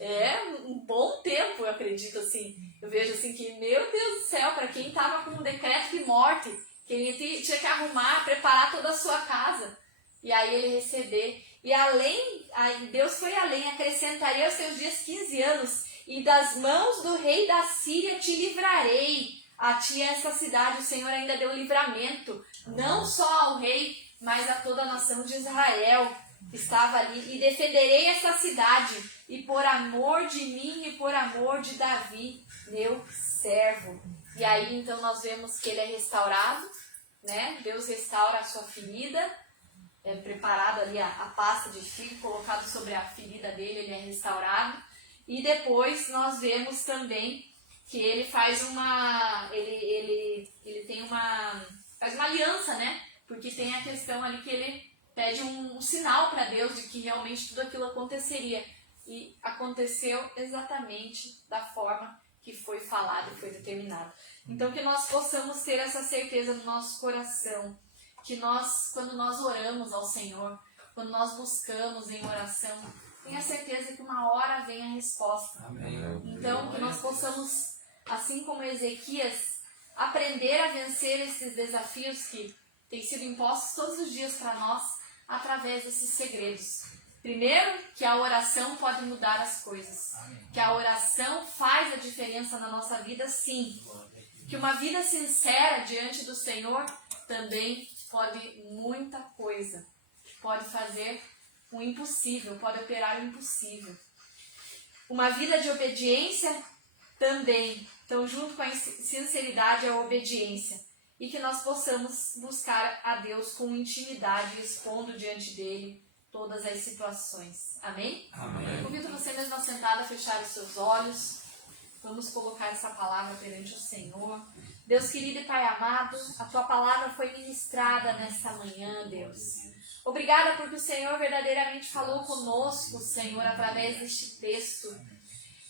É um bom tempo, eu acredito assim. Eu vejo assim que, meu Deus do céu, para quem estava com um decreto de morte, quem tinha que arrumar, preparar toda a sua casa, e aí ele receber. E além, aí Deus foi além: acrescentarei aos teus dias 15 anos, e das mãos do rei da Síria te livrarei. A ti, essa cidade, o Senhor ainda deu livramento, não só ao rei, mas a toda a nação de Israel que estava ali. E defenderei essa cidade, e por amor de mim e por amor de Davi, meu servo. E aí então nós vemos que ele é restaurado, né? Deus restaura a sua ferida. É preparado ali a pasta de figo, colocado sobre a ferida dele, ele é restaurado. E depois nós vemos também que ele faz uma faz uma aliança, né? Porque tem a questão ali que ele pede um sinal para Deus de que realmente tudo aquilo aconteceria. E aconteceu exatamente da forma que foi falado e foi determinado. Então que nós possamos ter essa certeza no nosso coração, que nós, quando nós oramos ao Senhor, quando nós buscamos em oração, tenha certeza que uma hora vem a resposta. Amém. Então, que nós possamos, assim como Ezequias, aprender a vencer esses desafios que têm sido impostos todos os dias para nós, através desses segredos. Primeiro, que a oração pode mudar as coisas. Amém. Que a oração faz a diferença na nossa vida, sim. Que uma vida sincera diante do Senhor também pode muita coisa. Pode fazer o impossível, pode operar o impossível. Uma vida de obediência também Então, junto com a sinceridade, a obediência. E que nós possamos buscar a Deus com intimidade, expondo diante dele todas as situações. Amém? Amém. Convido você mesmo assentado a fechar os seus olhos. Vamos colocar essa palavra perante o Senhor. Deus querido e Pai amado, a Tua palavra foi ministrada nesta manhã, Deus. Obrigada porque o Senhor verdadeiramente falou conosco, Senhor, através deste texto.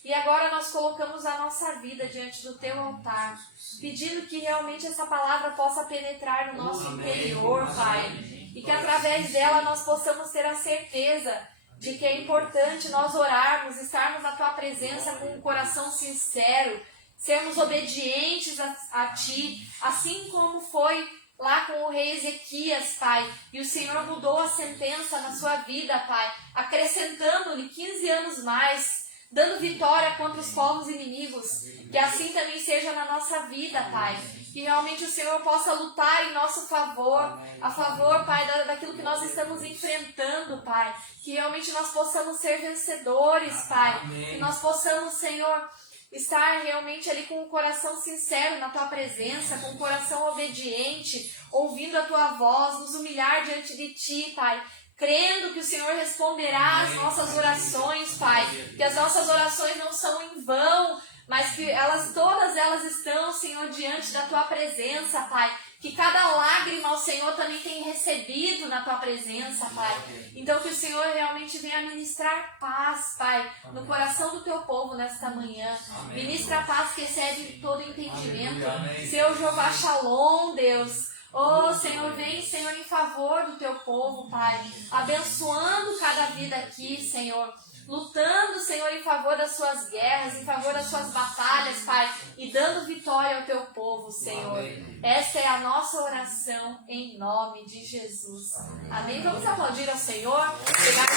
E agora nós colocamos a nossa vida diante do Teu altar, pedindo que realmente essa palavra possa penetrar no nosso interior, Pai. E que através dela nós possamos ter a certeza de que é importante nós orarmos, estarmos na Tua presença com um coração sincero, sermos obedientes a Ti, assim como foi lá com o rei Ezequias, Pai, e o Senhor mudou a sentença na sua vida, Pai, acrescentando-lhe 15 anos mais, dando vitória contra os povos inimigos, que assim também seja na nossa vida, Pai, que realmente o Senhor possa lutar em nosso favor, a favor, Pai, daquilo que nós estamos enfrentando, Pai, que realmente nós possamos ser vencedores, Pai, que nós possamos, Senhor, estar realmente ali com o coração sincero na Tua presença, com o coração obediente, ouvindo a Tua voz, nos humilhar diante de Ti, Pai, crendo que o Senhor responderá às nossas orações, Pai, que as nossas orações não são em vão, mas que todas elas estão, Senhor, diante da Tua presença, Pai, que cada lágrima o Senhor também tem recebido na Tua presença, Pai. Então que o Senhor realmente venha ministrar paz, Pai, no coração do Teu povo nesta manhã. Ministra a paz que excede todo entendimento. Seu Jeová Shalom, Deus. Oh, Senhor, vem, Senhor, em favor do Teu povo, Pai, abençoando cada vida aqui, Senhor, lutando, Senhor, em favor das Suas guerras, em favor das Suas batalhas, Pai, e dando vitória ao Teu povo, Senhor. Esta é a nossa oração em nome de Jesus. Amém? Vamos aplaudir ao Senhor. Obrigado,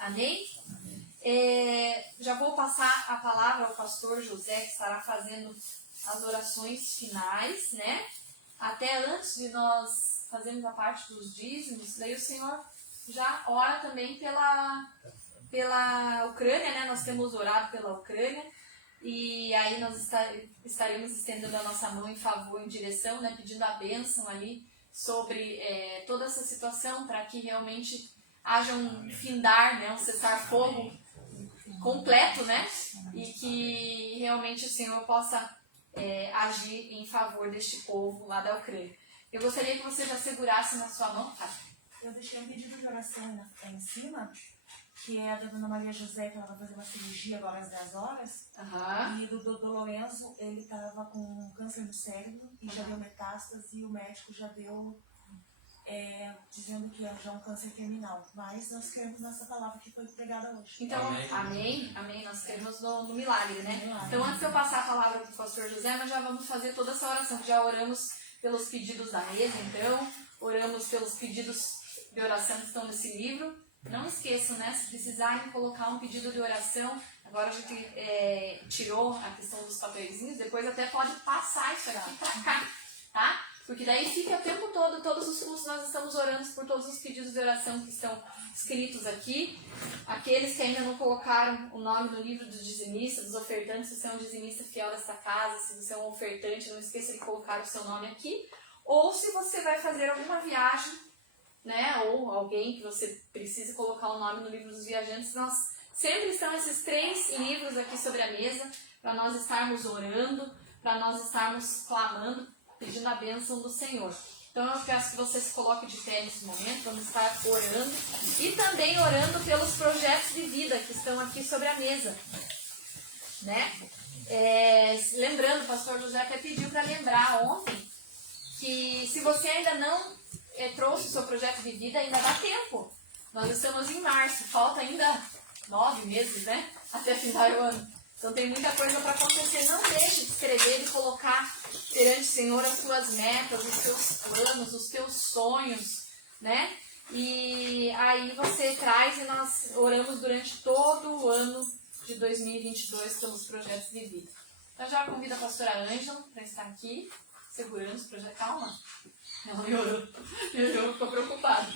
Amém? Já vou passar a palavra ao pastor José, que estará fazendo as orações finais, né? Até antes de nós fazermos a parte dos dízimos, daí o Senhor já ora também pela Ucrânia, né? Nós temos orado pela Ucrânia e aí nós estaremos estendendo a nossa mão em favor, em direção, né? Pedindo a bênção ali sobre toda essa situação para que realmente haja um findar, né? Um cessar-fogo completo, né? E que realmente o Senhor possa agir em favor deste povo lá da Ucrânia. Eu gostaria que você já segurasse na sua mão, tá? Eu deixei um pedido de oração aí em cima, que é da Dona Maria José, que ela vai fazer uma cirurgia agora às 10 horas. Aham. E do Dr. Lorenzo, ele estava com câncer no cérebro e já deu metástase e o médico já deu dizendo que é já um câncer terminal. Mas nós cremos nessa palavra que foi pregada hoje. Então, amém. Nós cremos no milagre, né? Milagre. Então, antes de eu passar a palavra para o pastor José, nós já vamos fazer toda essa oração. Já oramos pelos pedidos da mesa, então. Oramos pelos pedidos de oração que estão nesse livro. Não esqueçam, né? Se precisarem colocar um pedido de oração, agora a gente tirou a questão dos papeizinhos, depois até pode passar isso aqui para cá, tá? Porque daí fica o tempo todo, todos os cultos nós estamos orando por todos os pedidos de oração que estão escritos aqui. Aqueles que ainda não colocaram o nome no livro dos dizimistas, dos ofertantes, se você é um dizimista fiel dessa casa, se você é um ofertante, não esqueça de colocar o seu nome aqui. Ou se você vai fazer alguma viagem, né, ou alguém que você precisa colocar o nome no livro dos viajantes, nós sempre estão esses 3 livros aqui sobre a mesa, para nós estarmos orando, para nós estarmos clamando, pedindo a bênção do Senhor. Então eu peço que você se coloque de pé nesse momento, vamos estar orando e também orando pelos projetos de vida que estão aqui sobre a mesa, né? Lembrando, o pastor José até pediu para lembrar ontem que se você ainda não trouxe o seu projeto de vida, ainda dá tempo. Nós estamos em março, falta ainda 9 meses, né? Até final do ano. Então tem muita coisa para acontecer. Não deixe de escrever, de colocar perante o Senhor as tuas metas, os teus planos, os teus sonhos, né? E aí você traz e nós oramos durante todo o ano de 2022 pelos projetos de vida. Então já convido a pastora Ângela para estar aqui, segurando os projetos. Calma. Ela melhorou, ficou preocupada.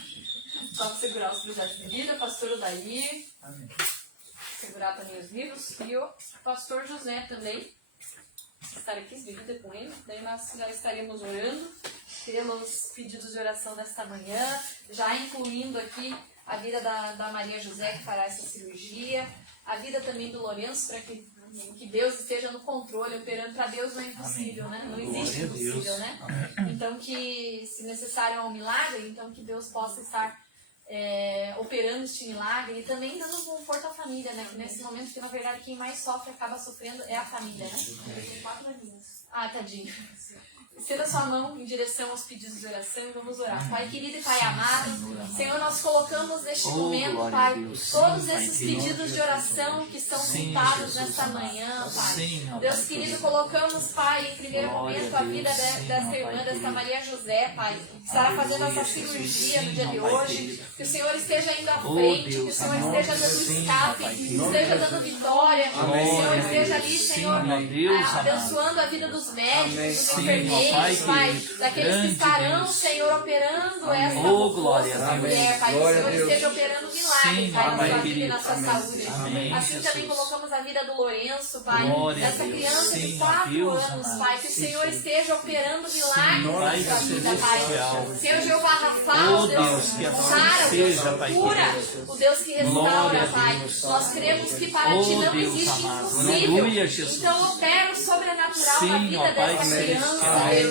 Vamos segurar os projetos de vida, pastor Odair, Amém. segurar também os livros, e o pastor José também, estar aqui, de vida com ele. Daí nós já estaremos orando pelos pedidos de oração desta manhã, já incluindo aqui a vida da Maria José, que fará essa cirurgia, a vida também do Lourenço, para que Deus esteja no controle, operando. Para Deus não é impossível, né? Não existe Glória a Deus. impossível, né? Então que, se necessário é um milagre, então que Deus possa estar operando este milagre e também dando conforto à família, né? Que nesse momento, que na verdade quem mais sofre, acaba sofrendo é a família, né? Tem 4 aninhos. Ah, tadinho. Estenda sua mão em direção aos pedidos de oração e vamos orar. Pai querido e Pai amado, Senhor, nós colocamos neste momento, Pai, todos esses pedidos de oração que são citados nesta manhã, Pai. Deus querido, colocamos, Pai, em primeiro momento a vida desta irmã, desta Maria José, Pai, que estará fazendo essa cirurgia no dia de hoje. Que o Senhor esteja indo à frente, que o Senhor esteja dando escape, que esteja dando vitória, que o Senhor esteja ali, Senhor, abençoando a vida dos médicos, dos enfermeiros, Pai, daqueles que estarão, Senhor, operando essa mulher, Pai, que o Senhor esteja operando milagres, Pai, na sua vida e na sua saúde. Assim também colocamos a vida do Lourenço, Pai, essa criança de 4 anos, Pai, que o Senhor esteja operando milagres na sua vida, Pai. Senhor Jeová Rafa, Deus que sara, o Deus que cura, o Deus que restaura, Pai. Nós cremos que para Ti não existe impossível. Então opera o sobrenatural na vida dessa criança, Deus.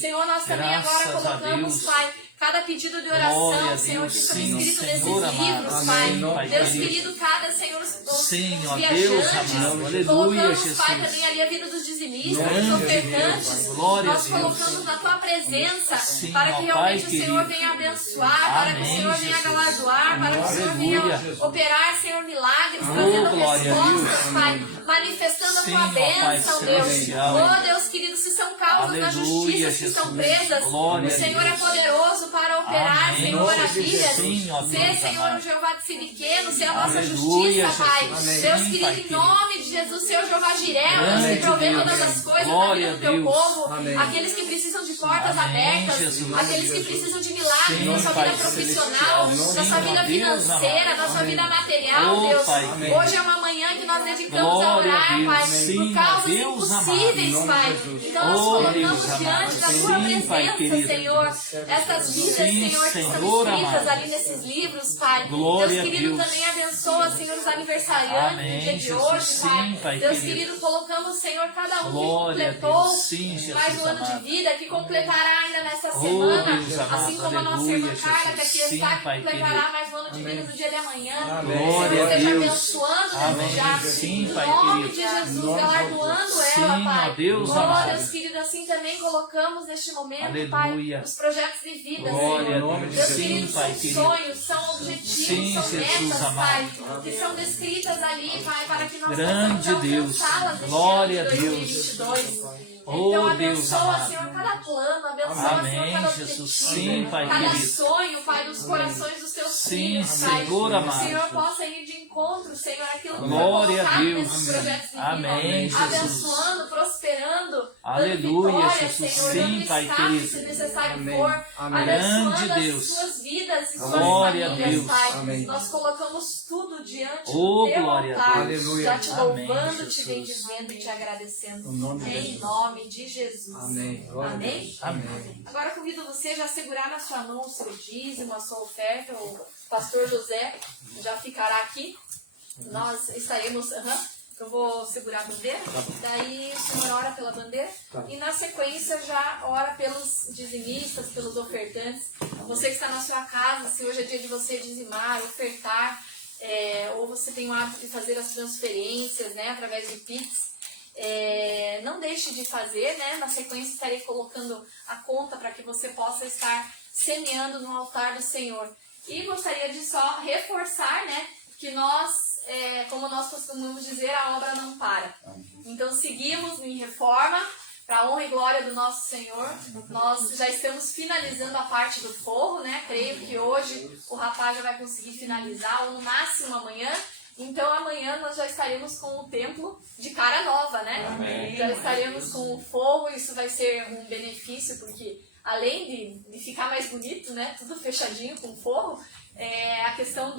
Senhor, nós também agora colocamos, Pai, cada pedido de oração, Senhor, que estão escritos nesses livros, Pai. Deus querido, cada, Senhor, os viajantes, colocamos, Pai, também ali a vida dos dizimistas, dos ofertantes. Nós colocamos na Tua presença, para que realmente o Senhor venha abençoar, para que o Senhor venha galardoar, para que o Senhor venha operar, Senhor, milagres, trazendo respostas, Pai, manifestando a Tua bênção, Deus. Oh, Deus querido, se são causas da justiça que estão presas, o Senhor é poderoso para operar, Senhor, a vida. Ser, Senhor, o Jeová de Siriqueno, ser a nossa justiça, Pai. Deus querido, em nome de Jesus, Senhor Jeová Jirel, Deus que provê todas as coisas na vida do Teu povo, aqueles que precisam de portas abertas, aqueles que precisam de milagres na sua vida profissional, na sua vida financeira, na sua vida material, Deus. Hoje é uma manhã que nós dedicamos a orar, Pai, por causas impossíveis, Pai. Então nós colocamos diante da Tua presença, Senhor, estas vidas, Senhor, que estão escritas ali nesses livros, Pai. Deus querido, também abençoa, Senhor, os aniversariantes do dia de hoje, Pai. Deus querido, colocamos, Senhor, cada um que completou mais um ano de vida, que completará ainda nesta semana, assim como a nossa irmã Carla, que aqui está, que completará mais um ano de vida no dia de amanhã. Senhor, esteja abençoando desde já, em nome de Jesus, galardoando ela, Pai. Oh, Deus querido, assim também colocamos neste momento, Pai, os projetos de vida, Senhor. Deus querido, são sonhos, são objetivos, são metas, Pai, que são descritas ali, Pai, para que nós possamos alcançá-las neste ano de 2022. Então abençoa, Senhor, cada plano, abençoa, Senhor, cada objetivo, cada sonho, Pai, nos corações dos Teus filhos, Pai. Que o Senhor possa ir de encontro, Senhor, aquilo que foi colocado nesses projetos de vida, abençoando, prosperando, dando vitória, Senhor, dando escape, se necessário for, abençoando as suas vidas e suas famílias, Pai. Nós colocamos tudo diante do Teu altar, já Te louvando, Te bendizendo e Te agradecendo, em nome de Jesus. Amém. Amém? Agora convido você já a segurar na sua mão o seu dízimo, a sua oferta. O pastor José já ficará aqui. Nós estaremos... Eu vou segurar a bandeira, daí o senhor ora pela bandeira e na sequência já ora pelos dizimistas, pelos ofertantes. Você que está na sua casa, se hoje é dia de você dizimar, ofertar, ou você tem o hábito de fazer as transferências, né, através de Pix, não deixe de fazer, né? Na sequência estarei colocando a conta para que você possa estar semeando no altar do Senhor. E gostaria de só reforçar, né, que nós, como nós costumamos dizer, a obra não para. Então seguimos em reforma, para a honra e glória do nosso Senhor. Nós já estamos finalizando a parte do forro, né? Creio que hoje o rapaz já vai conseguir finalizar, ou no máximo amanhã. Então amanhã nós já estaremos com o templo de cara nova, né? Amém. Já estaremos com o forro, isso vai ser um benefício, porque além de ficar mais bonito, né? Tudo fechadinho com forro, a questão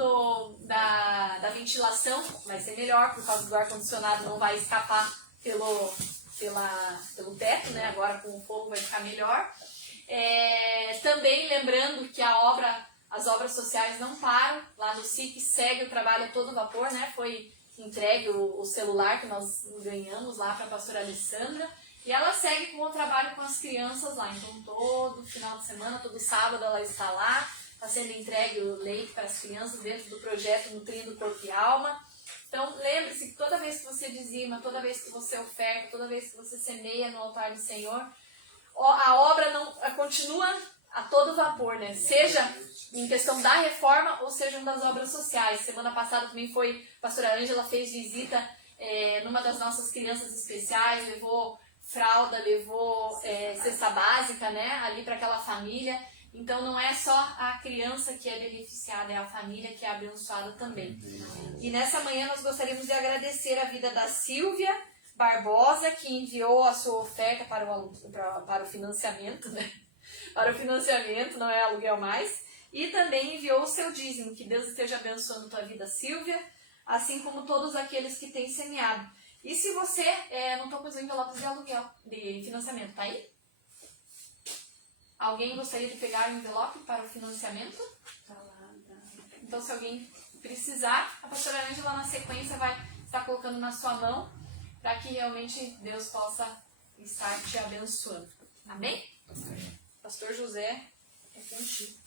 da ventilação vai ser melhor, por causa do ar-condicionado não vai escapar pelo teto, né? Agora com o forro vai ficar melhor. Também lembrando que as obras sociais não param, lá no SIC segue o trabalho a todo vapor, né? Foi entregue o celular que nós ganhamos lá para a pastora Alessandra, e ela segue com o trabalho com as crianças lá. Então todo final de semana, todo sábado ela está lá, está sendo entregue o leite para as crianças dentro do projeto Nutrindo Corpo e Alma. Então lembre-se que toda vez que você dizima, toda vez que você oferta, toda vez que você semeia no altar do Senhor, a obra não continua a todo vapor, né? Seja em questão da reforma ou seja das obras sociais. Semana passada também a pastora Ângela fez visita numa das nossas crianças especiais, levou fralda, levou cesta básica, né? Ali para aquela família. Então não é só a criança que é beneficiada, é a família que é abençoada também. E nessa manhã nós gostaríamos de agradecer a vida da Silvia Barbosa, que enviou a sua oferta para o financiamento, né? Para o financiamento, não é aluguel mais. E também enviou o seu dízimo. Que Deus esteja abençoando a tua vida, Silvia, assim como todos aqueles que têm semeado. E se você não está com os envelopes de aluguel, de financiamento, tá aí? Alguém gostaria de pegar o envelope para o financiamento? Então, se alguém precisar, a pastora Ângela na sequência vai estar colocando na sua mão, para que realmente Deus possa estar te abençoando. Amém? Amém. Pastor José, é contigo.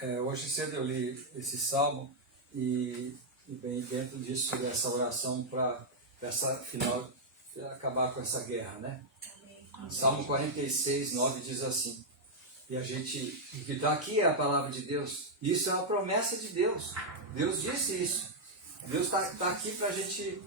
Amém. Hoje cedo eu li esse salmo e bem dentro disso, dessa oração para essa final acabar com essa guerra, né? Amém. Salmo 46, 9 diz assim, e a gente, o que está aqui é a palavra de Deus, isso é uma promessa de Deus, Deus disse isso. Deus está aqui para a gente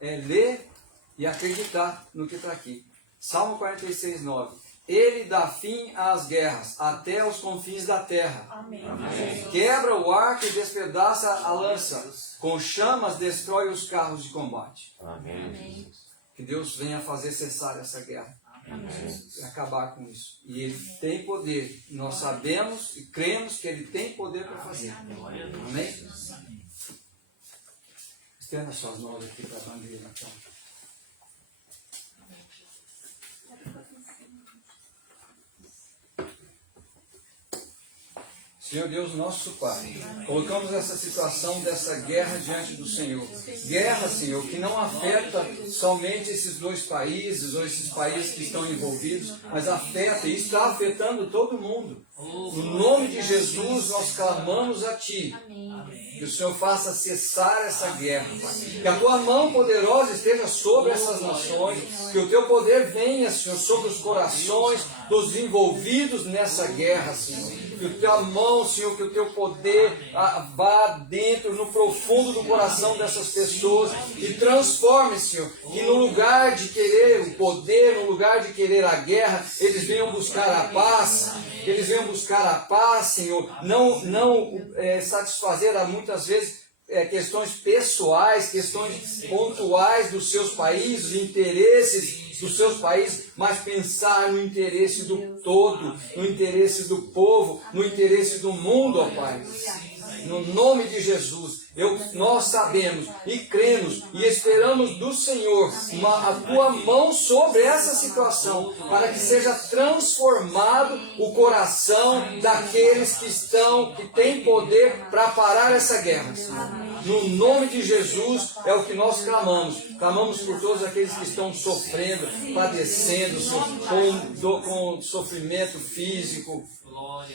ler e acreditar no que está aqui. Salmo 46, 9. Ele dá fim às guerras, até os confins da terra. Amém. Amém. Quebra o arco e despedaça a lança. Com chamas destrói os carros de combate. Amém. Que Deus venha fazer cessar essa guerra. Amém. E acabar com isso. E Ele tem poder. Nós sabemos e cremos que Ele tem poder para fazer. Amém? Estenda suas mãos aqui para a bandeira, então. Senhor Deus, nosso Pai, colocamos essa situação dessa guerra diante do Senhor. Guerra, Senhor, que não afeta somente esses dois países ou esses países que estão envolvidos, mas afeta e está afetando todo mundo. No nome de Jesus, nós clamamos a Ti. Que o Senhor faça cessar essa guerra, Pai. Que a Tua mão poderosa esteja sobre essas nações. Que o Teu poder venha, Senhor, sobre os corações dos envolvidos nessa guerra, Senhor. Que a Tua mão, Senhor, que o Teu poder vá dentro, no profundo do coração dessas pessoas e transforme, Senhor. Que no lugar de querer o poder, no lugar de querer a guerra, eles venham buscar a paz. Que eles venham buscar a paz, Senhor. Não satisfazer muitas vezes questões pessoais, questões pontuais dos seus países, interesses dos seus países, mas pensar no interesse do todo, no interesse do povo, no interesse do mundo, ó Pai. No nome de Jesus, nós sabemos e cremos e esperamos do Senhor a Tua mão sobre essa situação, para que seja transformado o coração daqueles que têm poder para parar essa guerra. No nome de Jesus é o que nós clamamos. Clamamos por todos aqueles que estão sofrendo, padecendo, com sofrimento físico,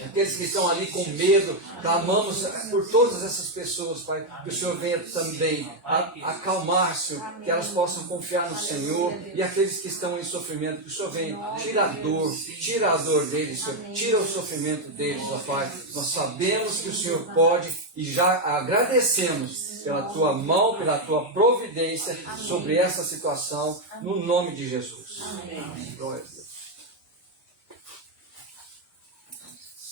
aqueles que estão ali com medo. Clamamos por todas essas pessoas, Pai, que o Senhor venha também acalmar, Senhor, que elas possam confiar no Senhor, e aqueles que estão em sofrimento, que o Senhor venha, tira a dor deles, Senhor, tira o sofrimento deles, ó Pai. Nós sabemos que o Senhor pode e já agradecemos pela Tua mão, pela Tua providência sobre essa situação, no nome de Jesus. Amém. Glória a Deus.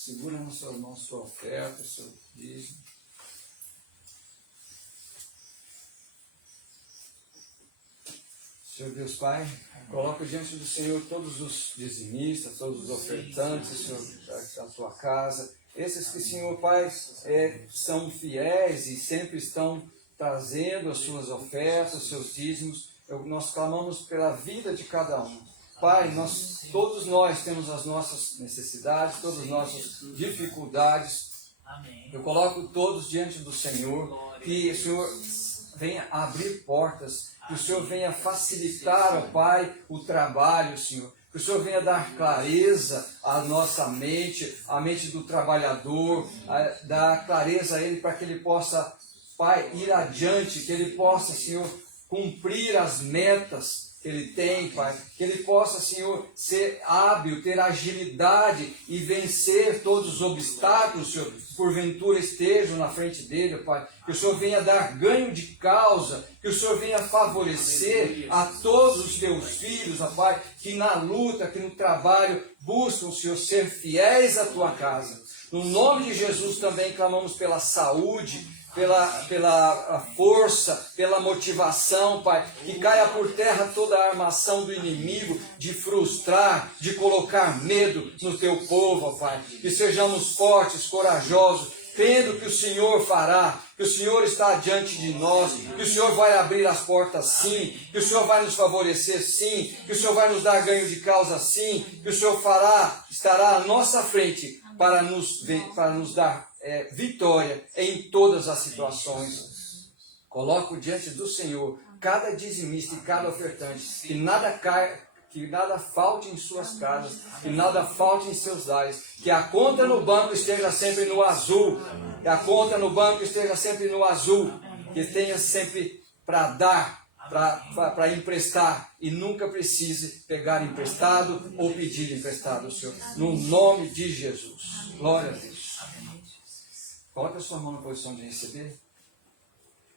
Segura nas suas mãos sua oferta, seu dízimo. Senhor Deus Pai, coloco diante do Senhor todos os dizimistas, todos os ofertantes, Senhor, da tua casa. Esses que, Senhor Pai, são fiéis e sempre estão trazendo as suas ofertas, os seus dízimos. Nós clamamos pela vida de cada um. Pai, todos nós temos as nossas necessidades, todas as nossas dificuldades. Amém. Eu coloco todos diante do Senhor, que o Senhor venha abrir portas, que o Senhor venha facilitar, ó Pai, o trabalho, Senhor. Que o Senhor venha dar clareza à nossa mente, à mente do trabalhador, dar clareza a ele para que ele possa, Pai, ir adiante, que ele possa, Senhor, cumprir as metas que ele tem, Pai, que ele possa, Senhor, ser hábil, ter agilidade e vencer todos os obstáculos, Senhor, que porventura estejam na frente dele, Pai, que o Senhor venha dar ganho de causa, que o Senhor venha favorecer a todos os teus filhos, ó Pai, que na luta, que no trabalho buscam, Senhor, ser fiéis à tua casa. No nome de Jesus também clamamos pela saúde, pela força, pela motivação, Pai, que caia por terra toda a armação do inimigo de frustrar, de colocar medo no teu povo, ó Pai, que sejamos fortes, corajosos, crendo que o Senhor fará, que o Senhor está diante de nós, que o Senhor vai abrir as portas sim, que o Senhor vai nos favorecer sim, que o Senhor vai nos dar ganho de causa sim, que o Senhor estará à nossa frente para nos dar vitória em todas as situações. Coloco diante do Senhor cada dizimista e cada ofertante, que nada caia, que nada falte em suas casas, que nada falte em seus lares, que a conta no banco esteja sempre no azul, que a conta no banco esteja sempre no azul, que tenha sempre para dar, para emprestar, e nunca precise pegar emprestado ou pedir emprestado, Senhor, no nome de Jesus. Glória a Deus. Coloque a sua mão na posição de receber.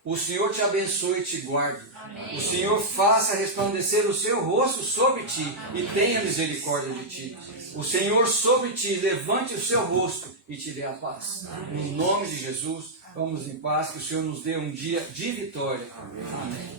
O Senhor te abençoe e te guarde. Amém. O Senhor faça resplandecer o seu rosto sobre ti e tenha misericórdia de ti. O Senhor sobre ti levante o seu rosto e te dê a paz. Amém. No nome de Jesus, vamos em paz, que o Senhor nos dê um dia de vitória. Amém. Amém.